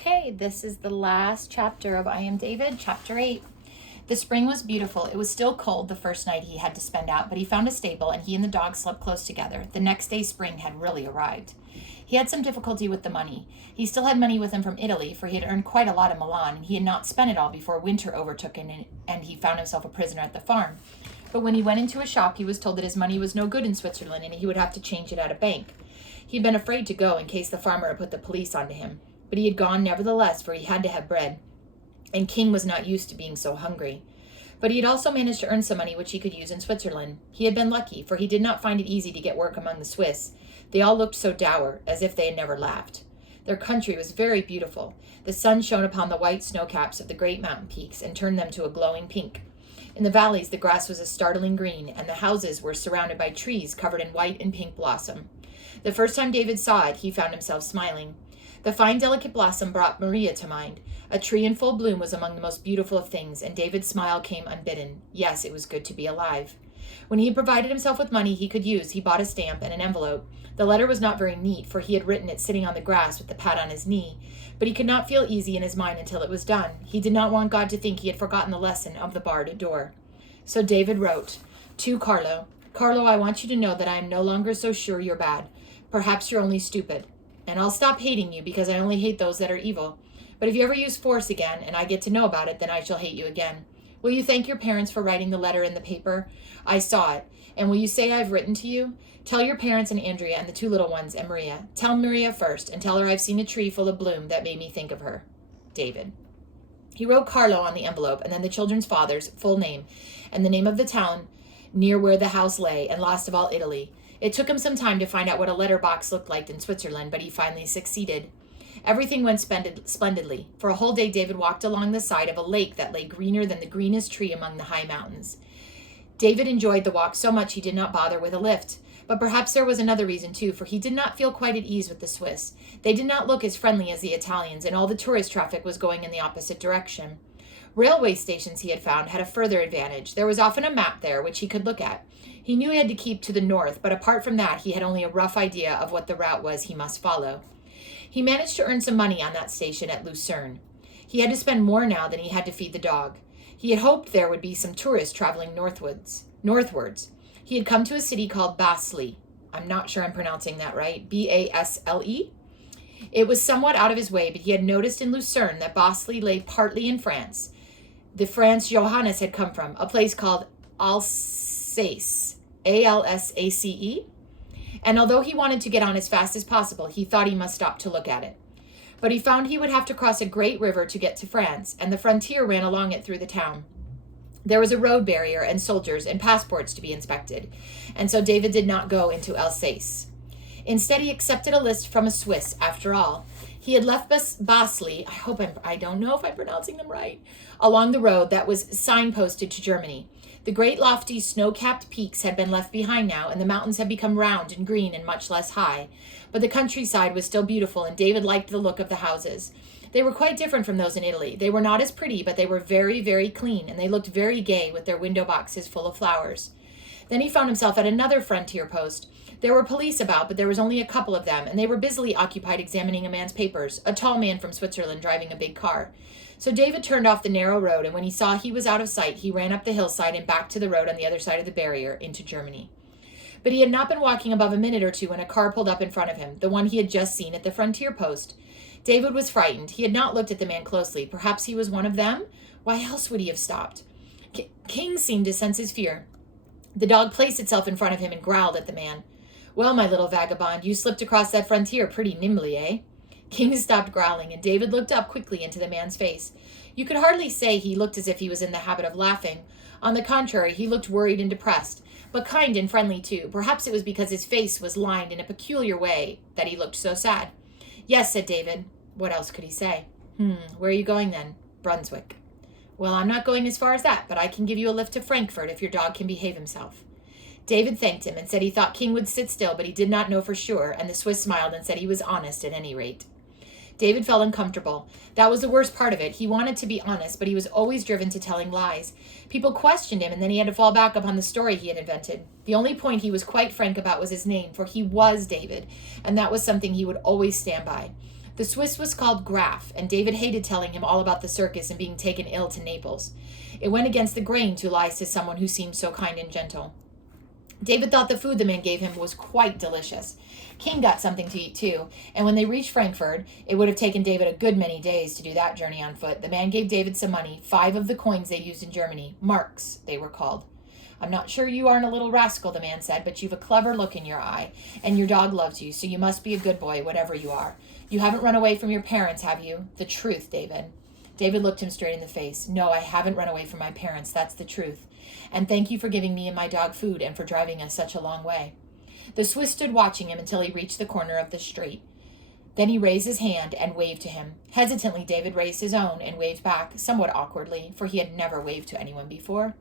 Okay, this is the last chapter of I Am David, chapter 8. The spring was beautiful. It was still cold the first night he had to spend out, but he found a stable and he and the dog slept close together. The next day, spring had really arrived. He had some difficulty with the money. He still had money with him from Italy, for he had earned quite a lot in Milan, and he had not spent it all before winter overtook him and he found himself a prisoner at the farm. But when he went into a shop, he was told that his money was no good in Switzerland and he would have to change it at a bank. He had been afraid to go in case the farmer had put the police onto him. But he had gone nevertheless, for he had to have bread, and King was not used to being so hungry. But he had also managed to earn some money which he could use in Switzerland. He had been lucky, for he did not find it easy to get work among the Swiss. They all looked so dour, as if they had never laughed. Their country was very beautiful. The sun shone upon the white snow caps of the great mountain peaks and turned them to a glowing pink. In the valleys the grass was a startling green, and the houses were surrounded by trees covered in white and pink blossom. The first time David saw it, he found himself smiling. The fine, delicate blossom brought Maria to mind. A tree in full bloom was among the most beautiful of things, and David's smile came unbidden. Yes, it was good to be alive. When he had provided himself with money he could use, he bought a stamp and an envelope. The letter was not very neat, for he had written it sitting on the grass with the pad on his knee, but he could not feel easy in his mind until it was done. He did not want God to think he had forgotten the lesson of the barred door. So David wrote, "To Carlo. Carlo, I want you to know that I am no longer so sure you're bad. Perhaps you're only stupid. And I'll stop hating you because I only hate those that are evil. But if you ever use force again, and I get to know about it, then I shall hate you again. Will you thank your parents for writing the letter in the paper? I saw it. And will you say I've written to you? Tell your parents and Andrea and the two little ones and Maria. Tell Maria first, and tell her I've seen a tree full of bloom that made me think of her. David." He wrote Carlo on the envelope, and then the children's father's full name, and the name of the town near where the house lay, and last of all, Italy. It took him some time to find out what a letter box looked like in Switzerland, but he finally succeeded. Everything went splendidly. For a whole day David walked along the side of a lake that lay greener than the greenest tree among the high mountains. David enjoyed the walk so much he did not bother with a lift. But perhaps there was another reason too, for he did not feel quite at ease with the Swiss. They did not look as friendly as the Italians, and all the tourist traffic was going in the opposite direction. Railway stations, he had found, had a further advantage. There was often a map there which he could look at. He knew he had to keep to the north, but apart from that, he had only a rough idea of what the route was he must follow. He managed to earn some money on that station at Lucerne. He had to spend more now than he had to feed the dog. He had hoped there would be some tourists traveling northwards. He had come to a city called Basle. I'm not sure I'm pronouncing that right. Basle? It was somewhat out of his way, but he had noticed in Lucerne that Basle lay partly in France. The France Johannes had come from, a place called Alsace. Alsace? And although he wanted to get on as fast as possible, he thought he must stop to look at it. But he found he would have to cross a great river to get to France, and the frontier ran along it through the town. There was a road barrier and soldiers and passports to be inspected, and so David did not go into Alsace. Instead, he accepted a list from a Swiss, after all. He had left Basle, I don't know if I'm pronouncing them right, along the road that was signposted to Germany. The great lofty snow-capped peaks had been left behind now, and the mountains had become round and green and much less high. But the countryside was still beautiful, and David liked the look of the houses. They were quite different from those in Italy. They were not as pretty, but they were very, very clean, and they looked very gay with their window boxes full of flowers. Then he found himself at another frontier post. There were police about, but there was only a couple of them, and they were busily occupied examining a man's papers, a tall man from Switzerland driving a big car. So David turned off the narrow road, and when he saw he was out of sight, he ran up the hillside and back to the road on the other side of the barrier into Germany. But he had not been walking above a minute or two when a car pulled up in front of him, the one he had just seen at the frontier post. David was frightened. He had not looked at the man closely. Perhaps he was one of them? Why else would he have stopped? King seemed to sense his fear. The dog placed itself in front of him and growled at the man. "Well, my little vagabond, you slipped across that frontier pretty nimbly, eh?" King stopped growling, and David looked up quickly into the man's face. You could hardly say he looked as if he was in the habit of laughing. On the contrary, he looked worried and depressed, but kind and friendly too. Perhaps it was because his face was lined in a peculiar way that he looked so sad. "Yes," said David. What else could he say? Where are you going then?" "Brunswick." "Well, I'm not going as far as that, but I can give you a lift to Frankfurt if your dog can behave himself." David thanked him and said he thought King would sit still, but he did not know for sure, and the Swiss smiled and said he was honest at any rate. David felt uncomfortable. That was the worst part of it. He wanted to be honest, but he was always driven to telling lies. People questioned him, and then he had to fall back upon the story he had invented. The only point he was quite frank about was his name, for he was David, and that was something he would always stand by. The Swiss was called Graf, and David hated telling him all about the circus and being taken ill to Naples. It went against the grain to lie to someone who seemed so kind and gentle. David thought the food the man gave him was quite delicious. King got something to eat too, and when they reached Frankfurt, it would have taken David a good many days to do that journey on foot. The man gave David some money, 5 of the coins they used in Germany. Marks, they were called. I'm not sure you aren't a little rascal, the man said, but you've a clever look in your eye, and your dog loves you, so you must be a good boy, whatever you are. You haven't run away from your parents, have you? The truth, David. David looked him straight in the face. No, I haven't run away from my parents, that's the truth. And thank you for giving me and my dog food and for driving us such a long way. The Swiss stood watching him until he reached the corner of the street. Then he raised his hand and waved to him. Hesitantly, David raised his own and waved back, somewhat awkwardly, for he had never waved to anyone before.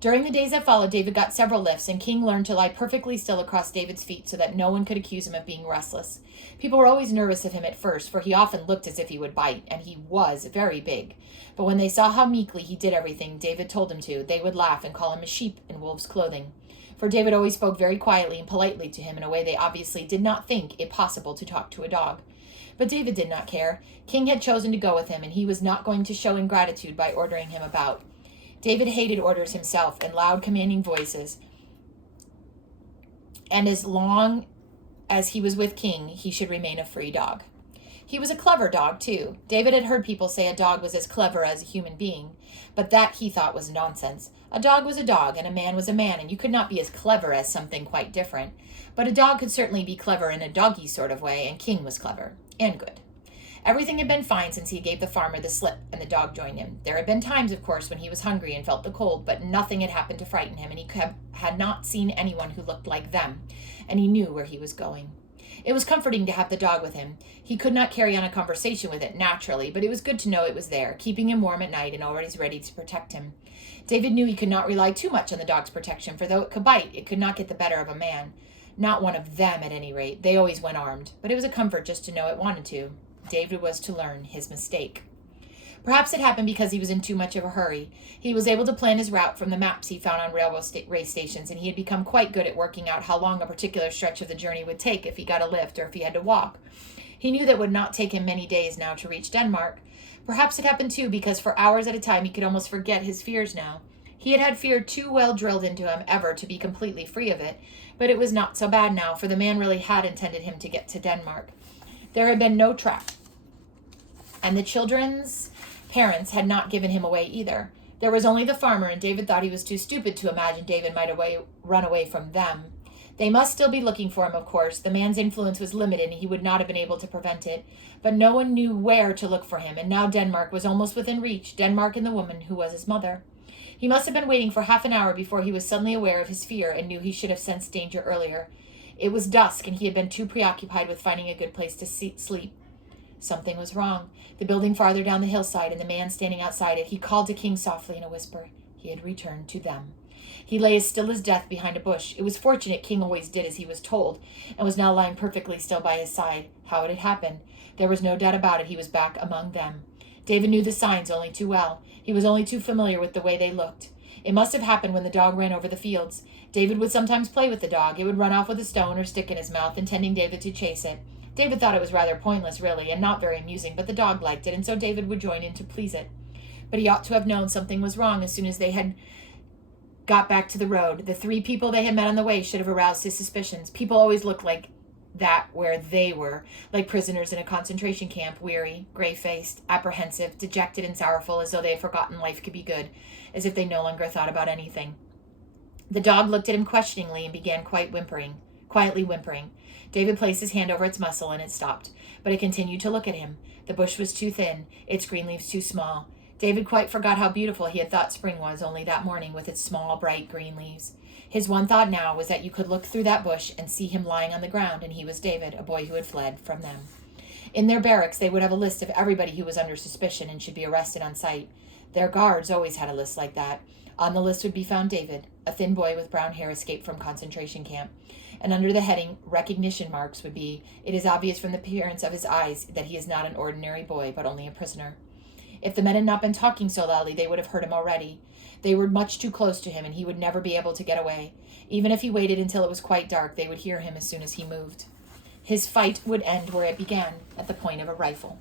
During the days that followed, David got several lifts, and King learned to lie perfectly still across David's feet so that no one could accuse him of being restless. People were always nervous of him at first, for he often looked as if he would bite, and he was very big. But when they saw how meekly he did everything David told him to, they would laugh and call him a sheep in wolf's clothing. For David always spoke very quietly and politely to him in a way they obviously did not think it possible to talk to a dog. But David did not care. King had chosen to go with him, and he was not going to show ingratitude by ordering him about. David hated orders himself and loud commanding voices, and as long as he was with King, he should remain a free dog. He was a clever dog, too. David had heard people say a dog was as clever as a human being, but that he thought was nonsense. A dog was a dog, and a man was a man, and you could not be as clever as something quite different. But a dog could certainly be clever in a doggy sort of way, and King was clever and good. Everything had been fine since he gave the farmer the slip, and the dog joined him. There had been times, of course, when he was hungry and felt the cold, but nothing had happened to frighten him, and he had not seen anyone who looked like them, and he knew where he was going. It was comforting to have the dog with him. He could not carry on a conversation with it, naturally, but it was good to know it was there, keeping him warm at night and always ready to protect him. David knew he could not rely too much on the dog's protection, for though it could bite, it could not get the better of a man. Not one of them, at any rate. They always went armed, but it was a comfort just to know it wanted to. David was to learn his mistake. Perhaps it happened because he was in too much of a hurry. He was able to plan his route from the maps he found on railway stations, and he had become quite good at working out how long a particular stretch of the journey would take if he got a lift or if he had to walk. He knew that it would not take him many days now to reach Denmark. Perhaps it happened too because for hours at a time he could almost forget his fears now. He had had fear too well drilled into him ever to be completely free of it, but it was not so bad now, for the man really had intended him to get to Denmark. There had been no trap, and the children's parents had not given him away either. There was only the farmer, and David thought he was too stupid to imagine David might run away from them. They must still be looking for him, of course. The man's influence was limited, and he would not have been able to prevent it. But no one knew where to look for him, and now Denmark was almost within reach, Denmark and the woman who was his mother. He must have been waiting for half an hour before he was suddenly aware of his fear and knew he should have sensed danger earlier. It was dusk, and he had been too preoccupied with finding a good place to sleep. Something was wrong. The building farther down the hillside, and the man standing outside it. He called to King softly in a whisper. He had returned to them. He lay as still as death behind a bush. It was fortunate King always did as he was told, and was now lying perfectly still by his side. How it had happened. There was no doubt about it. He was back among them. David knew the signs only too well. He was only too familiar with the way they looked. It must have happened when the dog ran over the fields. David would sometimes play with the dog. It would run off with a stone or stick in his mouth, intending David to chase it. David thought it was rather pointless, really, and not very amusing, but the dog liked it, and so David would join in to please it. But he ought to have known something was wrong as soon as they had got back to the road. The 3 people they had met on the way should have aroused his suspicions. People always looked like that where they were, like prisoners in a concentration camp, weary, gray-faced, apprehensive, dejected and sorrowful, as though they had forgotten life could be good, as if they no longer thought about anything. The dog looked at him questioningly and began quietly whimpering. David placed his hand over its muzzle, and it stopped, but it continued to look at him. The bush was too thin, its green leaves too small. David quite forgot how beautiful he had thought spring was only that morning with its small, bright green leaves. His one thought now was that you could look through that bush and see him lying on the ground, and he was David, a boy who had fled from them. In their barracks, they would have a list of everybody who was under suspicion and should be arrested on sight. Their guards always had a list like that. On the list would be found David, a thin boy with brown hair escaped from concentration camp. And under the heading, recognition marks would be, it is obvious from the appearance of his eyes that he is not an ordinary boy, but only a prisoner. If the men had not been talking so loudly, they would have heard him already. They were much too close to him, and he would never be able to get away. Even if he waited until it was quite dark, they would hear him as soon as he moved. His fight would end where it began, at the point of a rifle.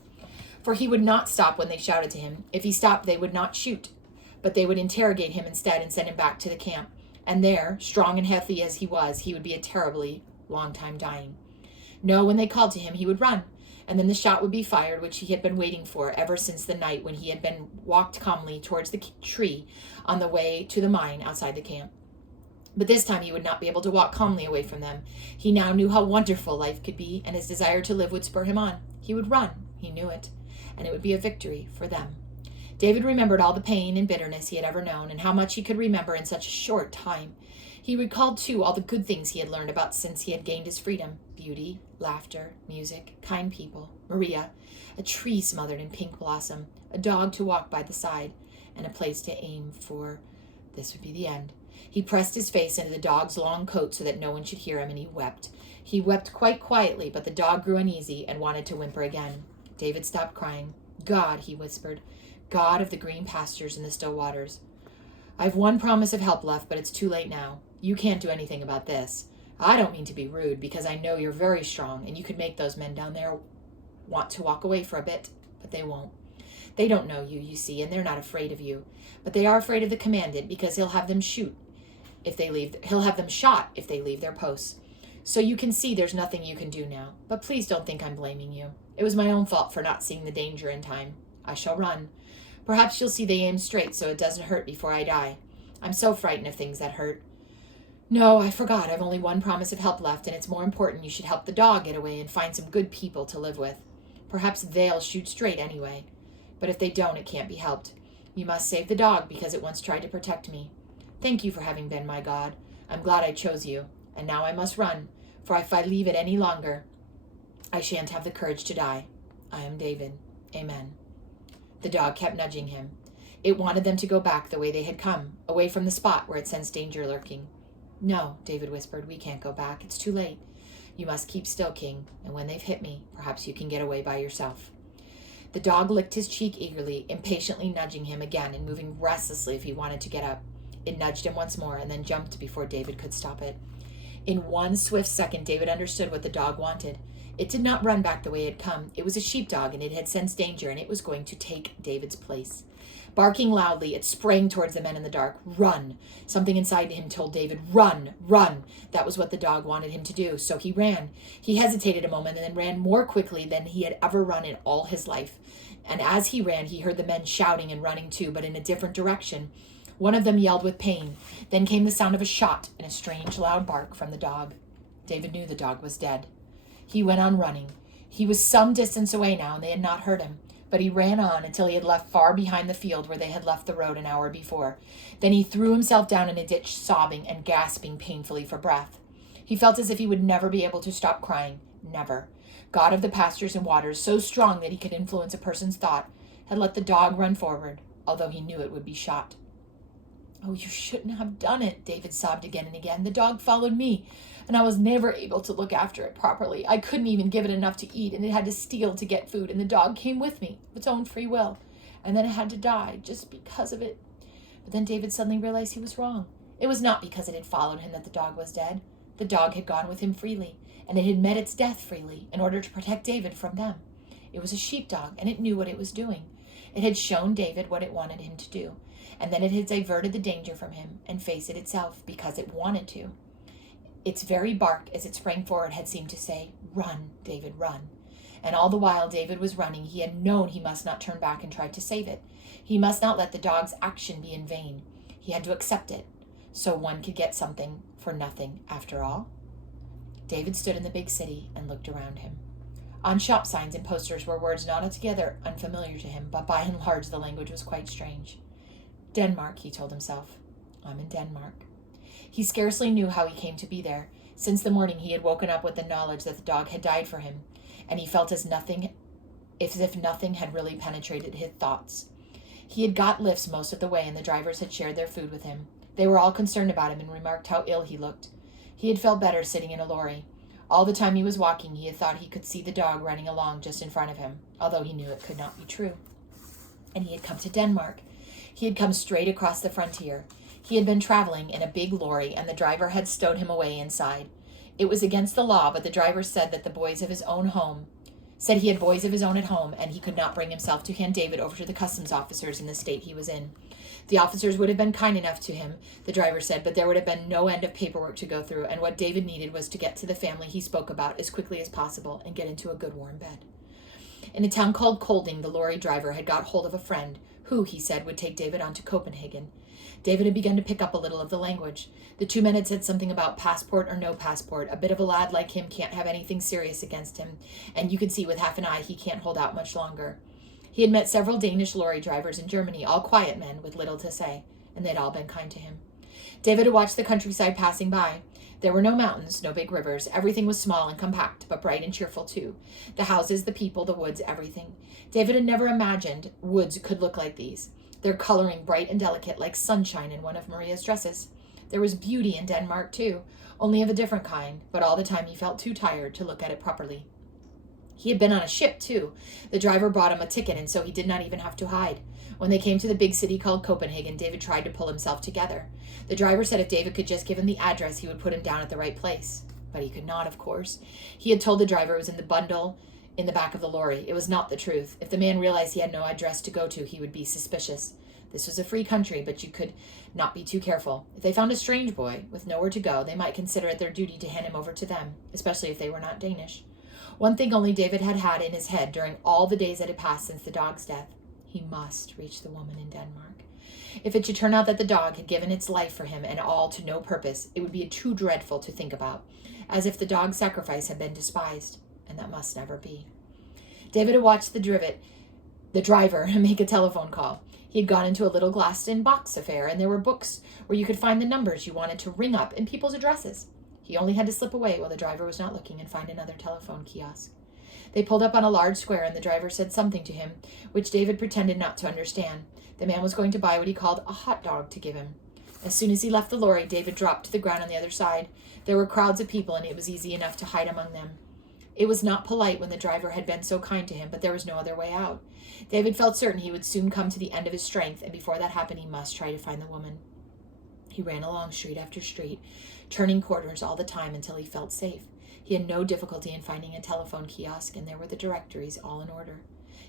For he would not stop when they shouted to him. If he stopped, they would not shoot, but they would interrogate him instead and send him back to the camp. And there, strong and healthy as he would be a terribly long time dying. No, when they called to him, he would run, and then the shot would be fired, which he had been waiting for ever since the night when he had been walked calmly towards the tree on the way to the mine outside the camp. But this time he would not be able to walk calmly away from them. He now knew how wonderful life could be, and his desire to live would spur him on. He would run, he knew it, and it would be a victory for them. David remembered all the pain and bitterness he had ever known, and how much he could remember in such a short time. He recalled, too, all the good things he had learned about since he had gained his freedom: beauty, laughter, music, kind people, Maria, a tree smothered in pink blossom, a dog to walk by the side, and a place to aim for. This would be the end. He pressed his face into the dog's long coat so that no one should hear him, and he wept. He wept quite quietly, but the dog grew uneasy and wanted to whimper again. David stopped crying. God, he whispered, God of the green pastures and the still waters. I've one promise of help left, but it's too late now. You can't do anything about this. I don't mean to be rude, because I know you're very strong, and you could make those men down there want to walk away for a bit, but they won't. They don't know you, you see, and they're not afraid of you. But they are afraid of the commandant, because he'll have them shot if they leave their posts. So you can see there's nothing you can do now. But please don't think I'm blaming you. It was my own fault for not seeing the danger in time. I shall run. Perhaps you'll see they aim straight so it doesn't hurt before I die. I'm so frightened of things that hurt. No, I forgot. I've only one promise of help left, and it's more important. You should help the dog get away and find some good people to live with. Perhaps they'll shoot straight anyway. But if they don't, it can't be helped. You must save the dog because it once tried to protect me. Thank you for having been my God. I'm glad I chose you. And now I must run, for if I leave it any longer, I shan't have the courage to die. I am David. Amen. The dog kept nudging him. It wanted them to go back the way they had come, away from the spot where it sensed danger lurking. No, David whispered, we can't go back. It's too late. You must keep still, King, and when they've hit me, perhaps you can get away by yourself. The dog licked his cheek eagerly, impatiently nudging him again and moving restlessly if he wanted to get up. It nudged him once more and then jumped before David could stop it. In one swift second, David understood what the dog wanted. It did not run back the way it had come. It was a sheepdog, and it had sensed danger, and it was going to take David's place. Barking loudly, it sprang towards the men in the dark. Run! Something inside him told David, run, run! That was what the dog wanted him to do, so he ran. He hesitated a moment and then ran more quickly than he had ever run in all his life. And as he ran, he heard the men shouting and running too, but in a different direction. One of them yelled with pain. Then came the sound of a shot and a strange, loud bark from the dog. David knew the dog was dead. He went on running. He was some distance away now, and they had not heard him. But he ran on until he had left far behind the field where they had left the road an hour before. Then he threw himself down in a ditch, sobbing and gasping painfully for breath. He felt as if he would never be able to stop crying. Never. God of the pastures and waters, so strong that he could influence a person's thought, had let the dog run forward, although he knew it would be shot. Oh, you shouldn't have done it, David sobbed again and again. The dog followed me, and I was never able to look after it properly. I couldn't even give it enough to eat, and it had to steal to get food, and the dog came with me, of its own free will, and then it had to die just because of it. But then David suddenly realized he was wrong. It was not because it had followed him that the dog was dead. The dog had gone with him freely, and it had met its death freely in order to protect David from them. It was a sheepdog, and it knew what it was doing. It had shown David what it wanted him to do, and then it had diverted the danger from him and faced it itself because it wanted to. Its very bark as it sprang forward had seemed to say, "Run, David, run." And all the while David was running, he had known he must not turn back and try to save it. He must not let the dog's action be in vain. He had to accept it, so one could get something for nothing after all. David stood in the big city and looked around him. On shop signs and posters were words not altogether unfamiliar to him, but by and large the language was quite strange. Denmark, he told himself. I'm in Denmark. He scarcely knew how he came to be there. Since the morning he had woken up with the knowledge that the dog had died for him, and he felt as if nothing had really penetrated his thoughts. He had got lifts most of the way, and the drivers had shared their food with him. They were all concerned about him and remarked how ill he looked. He had felt better sitting in a lorry. All the time he was walking, he had thought he could see the dog running along just in front of him, although he knew it could not be true. And he had come to Denmark. He had come straight across the frontier. He had been traveling in a big lorry, and the driver had stowed him away inside. It was against the law, but the driver said that he had boys of his own at home, and he could not bring himself to hand David over to the customs officers in the state he was in. The officers would have been kind enough to him, the driver said, but there would have been no end of paperwork to go through, and what David needed was to get to the family he spoke about as quickly as possible and get into a good warm bed. In a town called Kolding, the lorry driver had got hold of a friend who, he said, would take David on to Copenhagen. David had begun to pick up a little of the language. The two men had said something about passport or no passport. A bit of a lad like him can't have anything serious against him, and you can see with half an eye he can't hold out much longer. He had met several Danish lorry drivers in Germany, all quiet men with little to say, and they'd all been kind to him. David had watched the countryside passing by. There were no mountains, no big rivers. Everything was small and compact, but bright and cheerful too. The houses, the people, the woods, everything. David had never imagined woods could look like these, their coloring bright and delicate like sunshine in one of Maria's dresses. There was beauty in Denmark too, only of a different kind, but all the time he felt too tired to look at it properly. He had been on a ship too. The driver bought him a ticket, and so he did not even have to hide. When they came to the big city called Copenhagen, David tried to pull himself together. The driver said if David could just give him the address, he would put him down at the right place. But he could not, of course. He had told the driver it was in the bundle in the back of the lorry. It was not the truth. If the man realized he had no address to go to, he would be suspicious. This was a free country, but you could not be too careful. If they found a strange boy with nowhere to go, they might consider it their duty to hand him over to them, especially if they were not Danish. One thing only David had had in his head during all the days that had passed since the dog's death. He must reach the woman in Denmark. If it should turn out that the dog had given its life for him and all to no purpose, it would be too dreadful to think about, as if the dog's sacrifice had been despised, and that must never be. David had watched the driver make a telephone call. He had gone into a little glassed-in box affair, and there were books where you could find the numbers you wanted to ring up and people's addresses. He only had to slip away while the driver was not looking and find another telephone kiosk. They pulled up on a large square, and the driver said something to him, which David pretended not to understand. The man was going to buy what he called a hot dog to give him. As soon as he left the lorry, David dropped to the ground on the other side. There were crowds of people, and it was easy enough to hide among them. It was not polite when the driver had been so kind to him, but there was no other way out. David felt certain he would soon come to the end of his strength, and before that happened, he must try to find the woman. He ran along street after street, turning corners all the time until he felt safe. He had no difficulty in finding a telephone kiosk, and there were the directories all in order.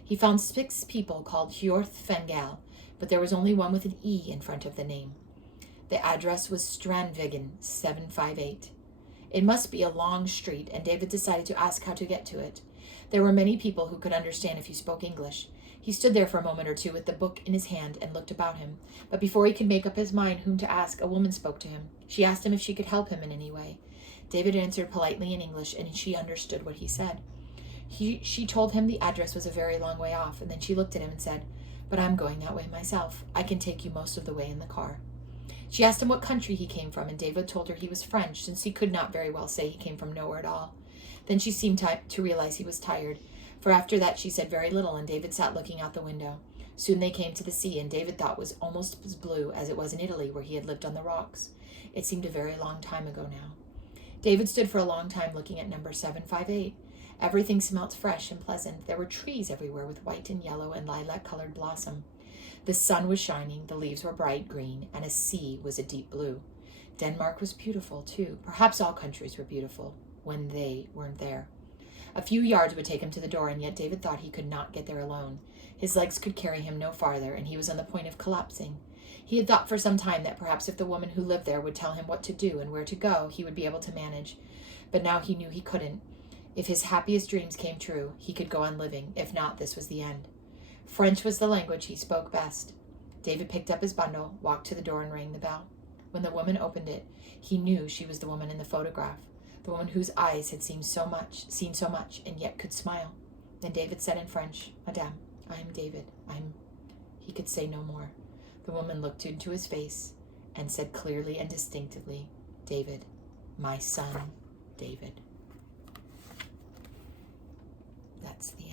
He found 6 people called Hjorth Fengal, but there was only one with an E in front of the name. The address was Strandvegen 758. It must be a long street, and David decided to ask how to get to it. There were many people who could understand if you spoke English. He stood there for a moment or two with the book in his hand and looked about him. But before he could make up his mind whom to ask, a woman spoke to him. She asked him if she could help him in any way. David answered politely in English, and she understood what he said. She told him the address was a very long way off, and then she looked at him and said, "But I'm going that way myself. I can take you most of the way in the car." She asked him what country he came from, and David told her he was French, since he could not very well say he came from nowhere at all. Then she seemed to realize he was tired, for after that she said very little, and David sat looking out the window. Soon they came to the sea, and David thought was almost as blue as it was in Italy, where he had lived on the rocks. It seemed a very long time ago now. David stood for a long time looking at number 758. Everything smelt fresh and pleasant. There were trees everywhere with white and yellow and lilac-colored blossom. The sun was shining, the leaves were bright green, and a sea was a deep blue. Denmark was beautiful, too. Perhaps all countries were beautiful when they weren't there. A few yards would take him to the door, and yet David thought he could not get there alone. His legs could carry him no farther, and he was on the point of collapsing. He had thought for some time that perhaps if the woman who lived there would tell him what to do and where to go, he would be able to manage. But now he knew he couldn't. If his happiest dreams came true, he could go on living. If not, this was the end. French was the language he spoke best. David picked up his bundle, walked to the door, and rang the bell. When the woman opened it, he knew she was the woman in the photograph, the woman whose eyes had seen so much, and yet could smile. Then David said in French, "Madame, I am David. He could say no more. The woman looked into his face and said clearly and distinctively, "David, my son, David." That's the